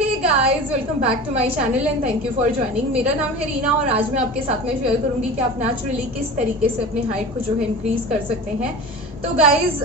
Hey guys, welcome back to my channel and thank you for joining. मेरा नाम है रीना और आज मैं आपके साथ में शेयर करूंगी कि आप नेचुरली किस तरीके से अपनी हाइट को जो है इंक्रीज कर सकते हैं। तो गाइज,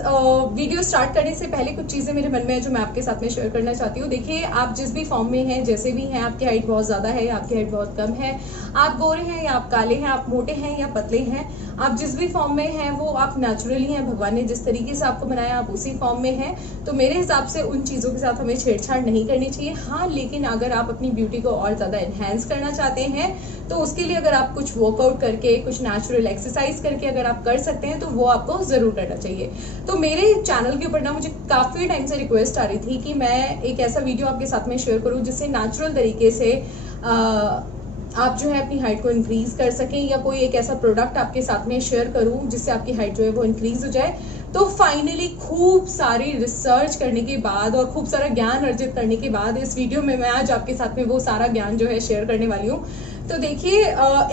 वीडियो स्टार्ट करने से पहले कुछ चीजें मेरे मन में है जो मैं आपके साथ में शेयर करना चाहती हूँ। देखिए, आप जिस भी फॉर्म में हैं, जैसे भी हैं, आपकी हाइट बहुत ज्यादा है या आपकी हाइट बहुत कम है, आप गोरे हैं या आप काले हैं, आप मोटे हैं या पतले हैं, आप जिस भी फॉर्म में हैं वो आप नेचुरली हैं। भगवान ने जिस तरीके से आपको बनाया आप उसी फॉर्म में हैं। तो मेरे हिसाब से उन चीज़ों के साथ हमें छेड़छाड़ नहीं करनी चाहिए। हाँ, लेकिन अगर आप अपनी ब्यूटी को और ज़्यादा एनहेंस करना चाहते हैं तो उसके लिए अगर आप कुछ वर्कआउट करके, कुछ नेचुरल एक्सरसाइज करके अगर आप कर सकते हैं तो वो आपको ज़रूर करना चाहिए। तो मेरे चैनल के ऊपर ना मुझे काफ़ी टाइम से रिक्वेस्ट आ रही थी कि मैं एक ऐसा वीडियो आपके साथ में शेयर करूँ जिससे नेचुरल तरीके से आप जो है अपनी हाइट को इंक्रीज कर सकें, या कोई एक ऐसा प्रोडक्ट आपके साथ में शेयर करूं जिससे आपकी हाइट जो है वो इंक्रीज हो जाए। तो फाइनली खूब सारी रिसर्च करने के बाद और खूब सारा ज्ञान अर्जित करने के बाद इस वीडियो में मैं आज आपके साथ में वो सारा ज्ञान जो है शेयर करने वाली हूँ। तो देखिए,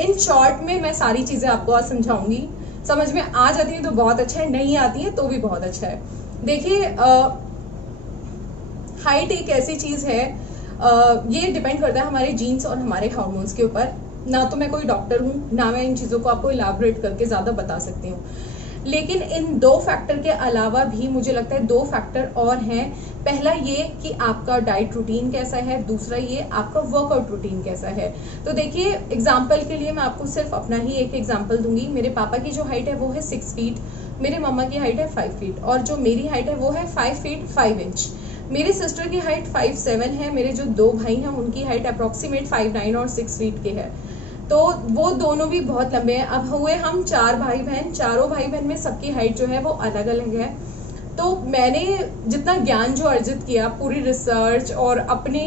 इन शॉर्ट में मैं सारी चीजें आपको आज समझाऊंगी। समझ में आ जाती है तो बहुत अच्छा है, नहीं आती है तो भी बहुत अच्छा है। देखिए, हाइट एक ऐसी चीज है, ये डिपेंड करता है हमारे जीन्स और हमारे हार्मोन्स के ऊपर। ना तो मैं कोई डॉक्टर हूँ, ना मैं इन चीज़ों को आपको इलाबोरेट करके ज़्यादा बता सकती हूँ, लेकिन इन दो फैक्टर के अलावा भी मुझे लगता है दो फैक्टर और हैं। पहला ये कि आपका डाइट रूटीन कैसा है, दूसरा ये आपका वर्कआउट रूटीन कैसा है। तो देखिए, एग्जाम्पल के लिए मैं आपको सिर्फ अपना ही एक एग्जाम्पल दूंगी। मेरे पापा की जो हाइट है वो है 6 फीट, मेरे मम्मा की हाइट है 5 फीट, और जो मेरी हाइट है वो है 5 फीट 5 इंच। मेरी सिस्टर की हाइट 5'7" है। मेरे जो दो भाई हैं उनकी हाइट अप्रोक्सीमेट 5'9" और 6 फीट के है। तो वो दोनों भी बहुत लंबे हैं। अब हुए हम 4 भाई बहन, चारों भाई बहन में सबकी हाइट जो है वो अलग अलग है। तो मैंने जितना ज्ञान जो अर्जित किया पूरी रिसर्च और अपनी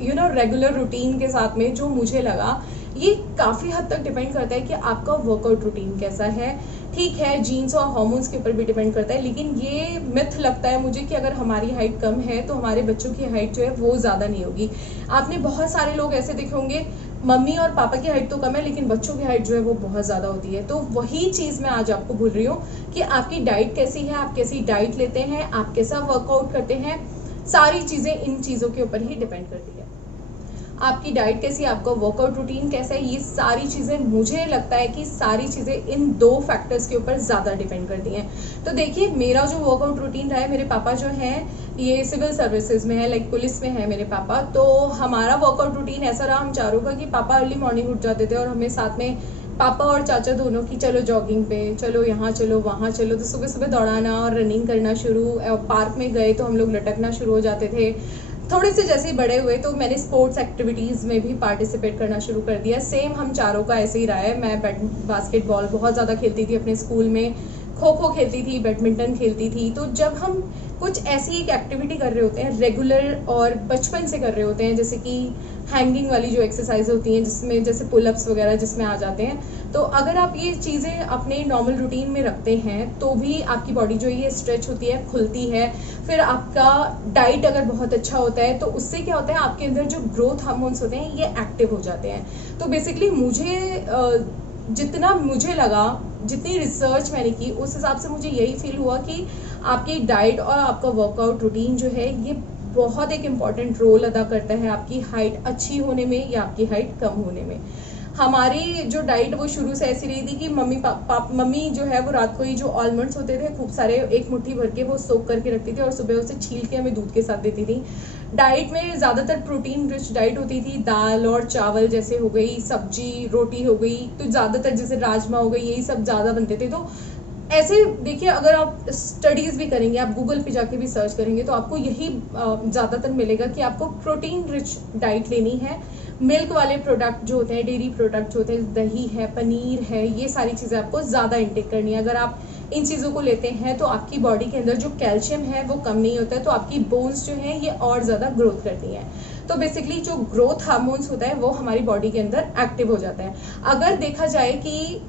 रेगुलर रूटीन के साथ में, जो मुझे लगा ये काफ़ी हद तक डिपेंड करता है कि आपका वर्कआउट रूटीन कैसा है। ठीक है, जीन्स और हार्मोन्स के ऊपर भी डिपेंड करता है, लेकिन ये मिथ लगता है मुझे कि अगर हमारी हाइट कम है तो हमारे बच्चों की हाइट जो है वो ज़्यादा नहीं होगी। आपने बहुत सारे लोग ऐसे देखे होंगे, मम्मी और पापा की हाइट तो कम है लेकिन बच्चों की हाइट जो है वो बहुत ज़्यादा होती है। तो वही चीज़ मैं आज आपको बोल रही हूँ कि आपकी डाइट कैसी है, आप कैसी डाइट लेते हैं, आप कैसा वर्कआउट करते हैं, सारी चीज़ें इन चीज़ों के ऊपर ही डिपेंड करती है। आपकी डाइट कैसी है, आपका वर्कआउट रूटीन कैसा है, ये सारी चीज़ें, मुझे लगता है कि सारी चीज़ें इन दो फैक्टर्स के ऊपर ज़्यादा डिपेंड करती हैं। तो देखिए, मेरा जो वर्कआउट रूटीन रहा है, मेरे पापा जो हैं ये सिविल सर्विसेज में है, लाइक पुलिस में है मेरे पापा। तो हमारा वर्कआउट रूटीन ऐसा रहा हम चारों का कि पापा अर्ली मॉर्निंग उठ जाते थे और हमें साथ में, पापा और चाचा दोनों की, चलो जॉगिंग पे, चलो यहाँ चलो वहाँ चलो। तो सुबह सुबह दौड़ाना और रनिंग करना शुरू। पार्क में गए तो हम लोग लटकना शुरू हो जाते थे। थोड़े से जैसे ही बड़े हुए तो मैंने स्पोर्ट्स एक्टिविटीज़ में भी पार्टिसिपेट करना शुरू कर दिया। सेम हम चारों का ऐसे ही रहा है। मैं बास्केटबॉल बहुत ज़्यादा खेलती थी अपने स्कूल में, खो खो खेलती थी, बैडमिंटन खेलती थी। तो जब हम कुछ ऐसी एक एक्टिविटी कर रहे होते हैं रेगुलर और बचपन से कर रहे होते हैं, जैसे कि हैंगिंग वाली जो एक्सरसाइज होती हैं जिसमें जैसे पुलअप्स वगैरह जिसमें आ जाते हैं, तो अगर आप ये चीज़ें अपने नॉर्मल रूटीन में रखते हैं तो भी आपकी बॉडी जो है ये स्ट्रेच होती है, खुलती है। फिर आपका डाइट अगर बहुत अच्छा होता है तो उससे क्या होता है, आपके अंदर जो ग्रोथ हार्मोन्स होते हैं ये एक्टिव हो जाते हैं। तो बेसिकली जितना मुझे लगा, जितनी रिसर्च मैंने की, उस हिसाब से मुझे यही फील हुआ कि आपकी डाइट और आपका वर्कआउट रूटीन जो है ये बहुत एक इम्पॉर्टेंट रोल अदा करता है आपकी हाइट अच्छी होने में या आपकी हाइट कम होने में। हमारी जो डाइट वो शुरू से ऐसी रही थी कि मम्मी जो है वो रात को ही जो आलमंड्स होते थे खूब सारे, एक मुट्ठी भर के वो सोक करके रखती थी और सुबह उसे छील के हमें दूध के साथ देती थी। डाइट में ज़्यादातर प्रोटीन रिच डाइट होती थी, दाल और चावल जैसे हो गई, सब्जी रोटी हो गई, तो ज़्यादातर जैसे राजमा हो गई, यही सब ज़्यादा बनते थे। तो ऐसे देखिए, अगर आप स्टडीज़ भी करेंगे, आप गूगल पे जाके भी सर्च करेंगे तो आपको यही ज़्यादातर मिलेगा कि आपको प्रोटीन रिच डाइट लेनी है। मिल्क वाले प्रोडक्ट जो होते हैं, डेयरी प्रोडक्ट जो होते हैं, दही है, पनीर है, ये सारी चीज़ें आपको ज़्यादा इंटेक करनी है। अगर आप इन चीज़ों को लेते हैं तो आपकी बॉडी के अंदर जो कैल्शियम है वो कम नहीं होता है, तो आपकी बोन्स जो हैं ये और ज़्यादा ग्रोथ करती हैं। तो बेसिकली जो ग्रोथ हार्मोन्स होता है वो हमारी बॉडी के अंदर एक्टिव हो जाता है। अगर देखा जाए कि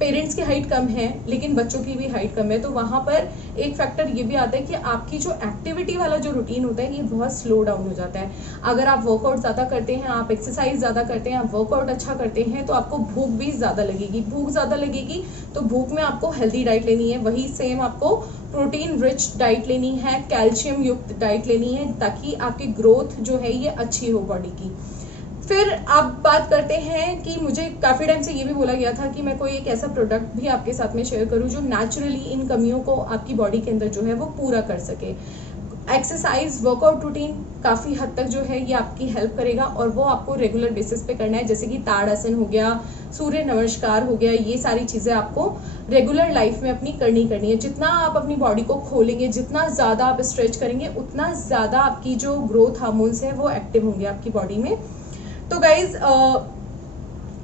पेरेंट्स की हाइट कम है लेकिन बच्चों की भी हाइट कम है, तो वहाँ पर एक फैक्टर ये भी आता है कि आपकी जो एक्टिविटी वाला जो रूटीन होता है ये बहुत स्लो डाउन हो जाता है। अगर आप वर्कआउट ज़्यादा करते हैं, आप एक्सरसाइज ज़्यादा करते हैं, आप वर्कआउट अच्छा करते हैं, तो आपको भूख भी ज़्यादा लगेगी। भूख ज़्यादा लगेगी तो भूख में आपको हेल्दी डाइट लेनी है, वही सेम आपको प्रोटीन रिच डाइट लेनी है, कैल्शियम युक्त डाइट लेनी है, ताकि आपकी ग्रोथ जो है ये अच्छी हो बॉडी की। फिर आप बात करते हैं कि मुझे काफ़ी टाइम से ये भी बोला गया था कि मैं कोई एक ऐसा प्रोडक्ट भी आपके साथ में शेयर करूं जो नेचुरली इन कमियों को आपकी बॉडी के अंदर जो है वो पूरा कर सके। एक्सरसाइज वर्कआउट रूटीन काफ़ी हद तक जो है ये आपकी हेल्प करेगा, और वो आपको रेगुलर बेसिस पे करना है, जैसे कि ताड़ासन हो गया, सूर्य नमस्कार हो गया, ये सारी चीज़ें आपको रेगुलर लाइफ में अपनी करनी है। जितना आप अपनी बॉडी को खोलेंगे, जितना ज़्यादा आप स्ट्रेच करेंगे, उतना ज़्यादा आपकी जो ग्रोथ हार्मोन्स है वो एक्टिव होंगे आपकी बॉडी में। तो गाइज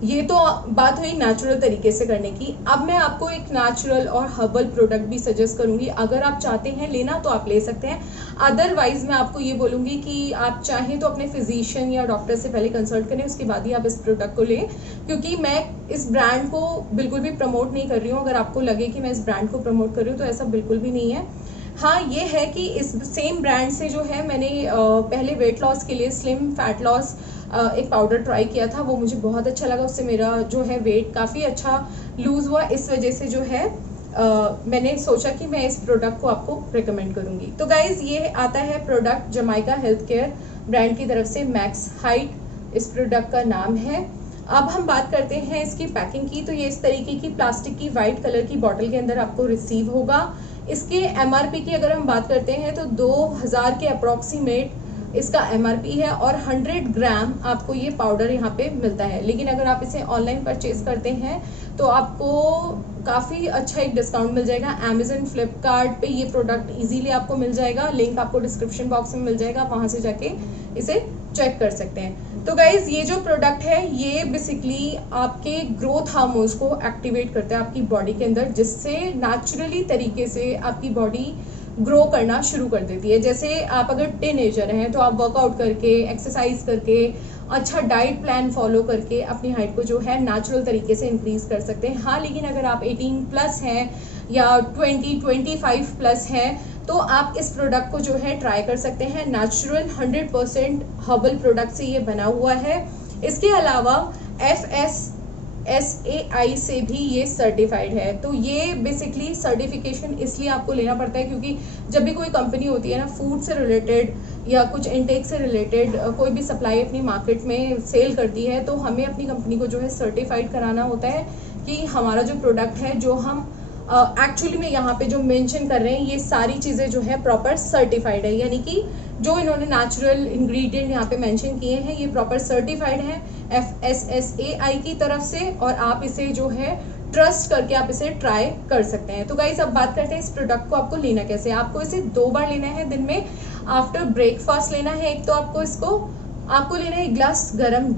ये तो बात हुई नेचुरल तरीके से करने की। अब मैं आपको एक नेचुरल और हर्बल प्रोडक्ट भी सजेस्ट करूंगी। अगर आप चाहते हैं लेना तो आप ले सकते हैं, अदरवाइज मैं आपको ये बोलूंगी कि आप चाहें तो अपने फिजिशियन या डॉक्टर से पहले कंसल्ट करें, उसके बाद ही आप इस प्रोडक्ट को लें, क्योंकि मैं इस ब्रांड को बिल्कुल भी प्रमोट नहीं कर रही हूँ। अगर आपको लगे कि मैं इस ब्रांड को प्रमोट कर रही हूँ तो ऐसा बिल्कुल भी नहीं है। हाँ, ये है कि इस सेम ब्रांड से जो है मैंने पहले वेट लॉस के लिए स्लिम फैट लॉस एक पाउडर ट्राई किया था, वो मुझे बहुत अच्छा लगा। उससे मेरा जो है वेट काफ़ी अच्छा लूज हुआ। इस वजह से जो है मैंने सोचा कि मैं इस प्रोडक्ट को आपको रिकमेंड करूंगी। तो गाइज ये आता है product Jamaica health care brand की तरफ से, मैक्स हाइट इस प्रोडक्ट का नाम है। अब हम बात करते हैं इसकी पैकिंग की। तो ये इस तरीके की प्लास्टिक की वाइट कलर की बॉटल के अंदर आपको रिसीव होगा। इसके एमआरपी की अगर हम बात करते हैं तो 2000 के अप्रॉक्सीमेट इसका एमआरपी है, और 100 ग्राम आपको ये पाउडर यहाँ पे मिलता है। लेकिन अगर आप इसे ऑनलाइन परचेज करते हैं तो आपको काफ़ी अच्छा एक डिस्काउंट मिल जाएगा। अमेजन, फ्लिपकार्ट पे ये प्रोडक्ट इजीली आपको मिल जाएगा, लिंक आपको डिस्क्रिप्शन बॉक्स में मिल जाएगा, आप वहाँ से जाके इसे चेक कर सकते हैं। तो गाइज ये जो प्रोडक्ट है ये बेसिकली आपके ग्रोथ हार्मोन्स को एक्टिवेट करता है आपकी बॉडी के अंदर, जिससे नेचुरली तरीके से आपकी बॉडी ग्रो करना शुरू कर देती है। जैसे आप अगर टीनेजर हैं तो आप वर्कआउट करके, एक्सरसाइज करके, अच्छा डाइट प्लान फॉलो करके अपनी हाइट को जो है नेचुरल तरीके से इंक्रीज कर सकते हैं। हाँ, लेकिन अगर आप 18 प्लस हैं या 25 प्लस हैं तो आप इस प्रोडक्ट को जो है ट्राई कर सकते हैं। नेचुरल 100% हर्बल प्रोडक्ट से ये बना हुआ है। इसके अलावा FSSAI से भी ये सर्टिफाइड है। तो ये बेसिकली सर्टिफिकेशन इसलिए आपको लेना पड़ता है क्योंकि जब भी कोई कंपनी होती है ना, फूड से रिलेटेड या कुछ इनटेक से रिलेटेड कोई भी सप्लाई अपनी मार्केट में सेल करती है, तो हमें अपनी कंपनी को जो है सर्टिफाइड कराना होता है कि हमारा जो प्रोडक्ट है, जो हम एक्चुअली में यहाँ पे जो मेंशन कर रहे हैं, ये सारी चीज़ें जो है प्रॉपर सर्टिफाइड है। यानी कि जो इन्होंने नेचुरल इंग्रेडिएंट यहाँ पे मेंशन किए हैं ये प्रॉपर सर्टिफाइड हैं FSSAI की तरफ से, और आप इसे जो है ट्रस्ट करके आप इसे ट्राई कर सकते हैं। तो गाइस अब बात करते हैं इस प्रोडक्ट को आपको लेना कैसे। आपको इसे 2 बार लेना है दिन में, आफ्टर ब्रेकफास्ट लेना है। एक तो आपको लेना है 1 गिलास गर्म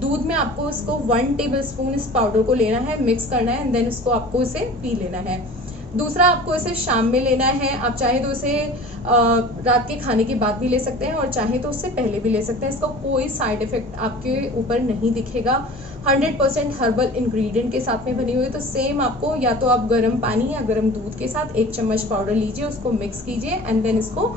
दूध में आपको इसको 1 टेबलस्पून इस पाउडर को लेना है, मिक्स करना है, एंड देन इसको आपको इसे पी लेना है। दूसरा, आपको इसे शाम में लेना है। आप चाहे तो इसे रात के खाने के बाद भी ले सकते हैं और चाहे तो उससे पहले भी ले सकते हैं। इसका कोई साइड इफेक्ट आपके ऊपर नहीं दिखेगा। 100% हर्बल इंग्रेडिएंट के साथ में बनी हुई है। तो सेम आपको या तो आप गर्म पानी या गर्म दूध के साथ 1 चम्मच पाउडर लीजिए, उसको मिक्स कीजिए एंड देन इसको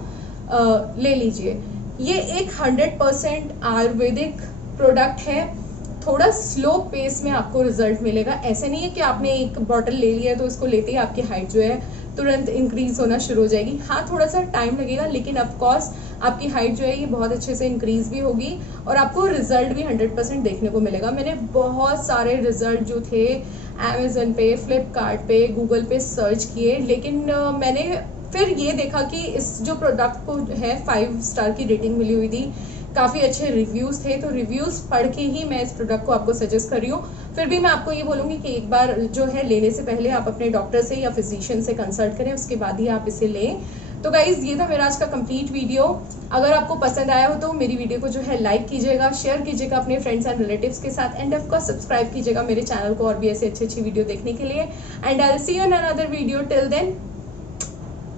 ले लीजिए। ये एक 100% आयुर्वेदिक प्रोडक्ट है। थोड़ा स्लो पेस में आपको रिजल्ट मिलेगा। ऐसे नहीं है कि आपने एक बॉटल ले लिया तो इसको लेते ही आपकी हाइट जो है तुरंत इंक्रीज होना शुरू हो जाएगी। हाँ, थोड़ा सा टाइम लगेगा, लेकिन ऑफ कोर्स आपकी हाइट जो है ये बहुत अच्छे से इंक्रीज भी होगी और आपको रिजल्ट भी 100% देखने को मिलेगा। मैंने बहुत सारे रिजल्ट जो थे अमेजन पे, फ्लिपकार्ट पे, गूगल पे सर्च किए, लेकिन मैंने फिर ये देखा कि इस जो प्रोडक्ट को है 5 स्टार की रेटिंग मिली हुई थी, काफ़ी अच्छे रिव्यूज़ थे। तो रिव्यूज़ पढ़ के ही मैं इस प्रोडक्ट को आपको सजेस्ट कर रही हूँ। फिर भी मैं आपको ये बोलूँगी कि एक बार जो है लेने से पहले आप अपने डॉक्टर से या फिजिशियन से कंसल्ट करें, उसके बाद ही आप इसे लें। तो गाइज़ ये था मेरा आज का कंप्लीट वीडियो। अगर आपको पसंद आया हो तो मेरी वीडियो को जो है लाइक कीजिएगा, शेयर कीजिएगा अपने फ्रेंड्स एंड रिलेटिव्स के साथ, एंड ऑफ कोर्स सब्सक्राइब कीजिएगा मेरे चैनल को और भी ऐसे अच्छी वीडियो देखने के लिए। And I will see you in another video. Till then,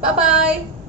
bye bye.